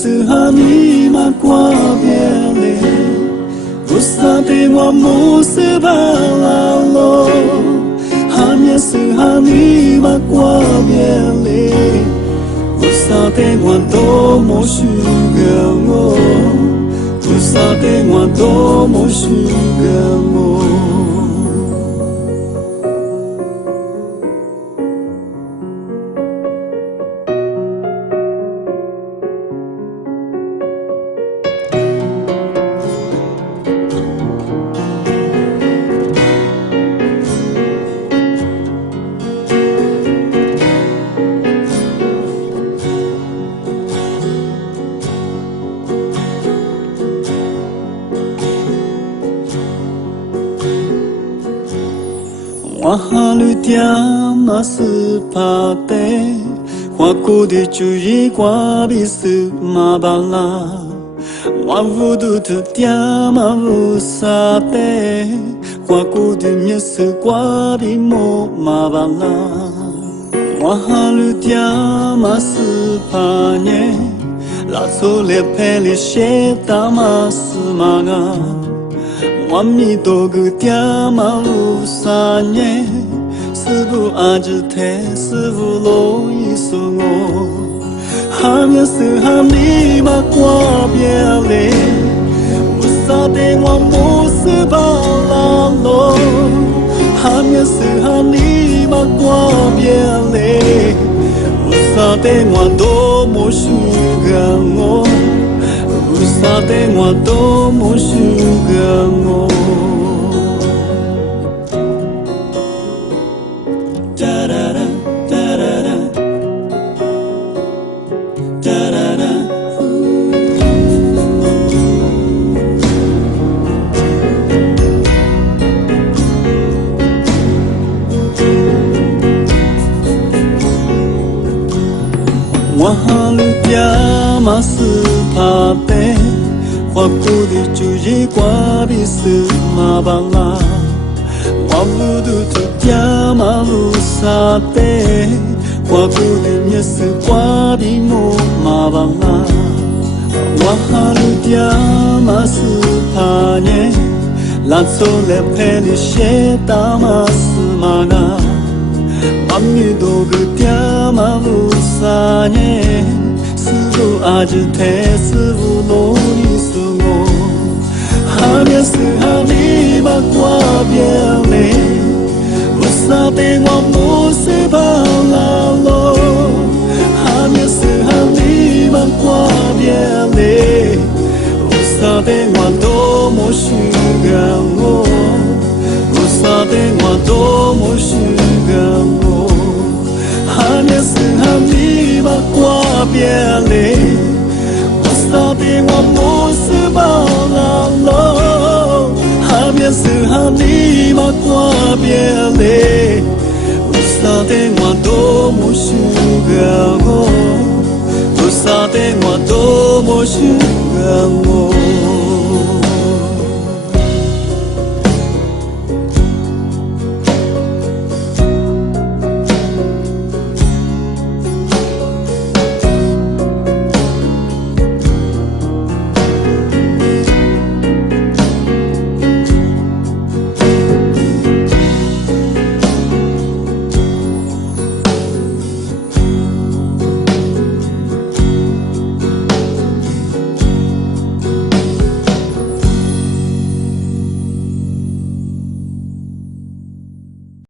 是哈你嘛挂别嘞，不萨的我不是巴拉罗，哈面是哈你嘛挂别嘞，不萨的我多么虚个我，不萨的我多么虚个我。我哈绿点嘛是怕的，我顾的注意挂比是马巴拉，我无度的点嘛无啥的，我顾的面是挂比莫马巴拉，我哈绿点嘛是怕呢，拉错了陪里些大嘛是马啊。我米多个爹妈无啥年，师傅阿只太师傅罗伊说我，哈面是哈你嘛挂别嘞，无啥的我不是巴拉罗，哈面是哈你嘛挂别嘞，无啥的我多么虚个我。无啥的我多么虚个我。哒哒哒哒哒哒哒哒哒。我哈绿点嘛是怕的。我顾的注意挂比是马巴拉，我无度的点嘛无啥的，我顾的也是挂比莫马巴拉，我哈路点嘛是怕呢，拉错了陪你些大嘛是马啊，妈咪多个点嘛无啥呢。师傅阿只太师傅罗里说我，哈面是哈你嘛挂别嘞，无啥的我不是巴拉罗，哈面是哈你嘛挂别嘞，无啥的我多么虚个我，无啥的我多么虚个我，哈面是哈你嘛挂别嘞，无啥的我不是巴拉罗，哈面是哈你嘛挂别嘞，无啥的我多么虚个我，无啥的我多么虚个我。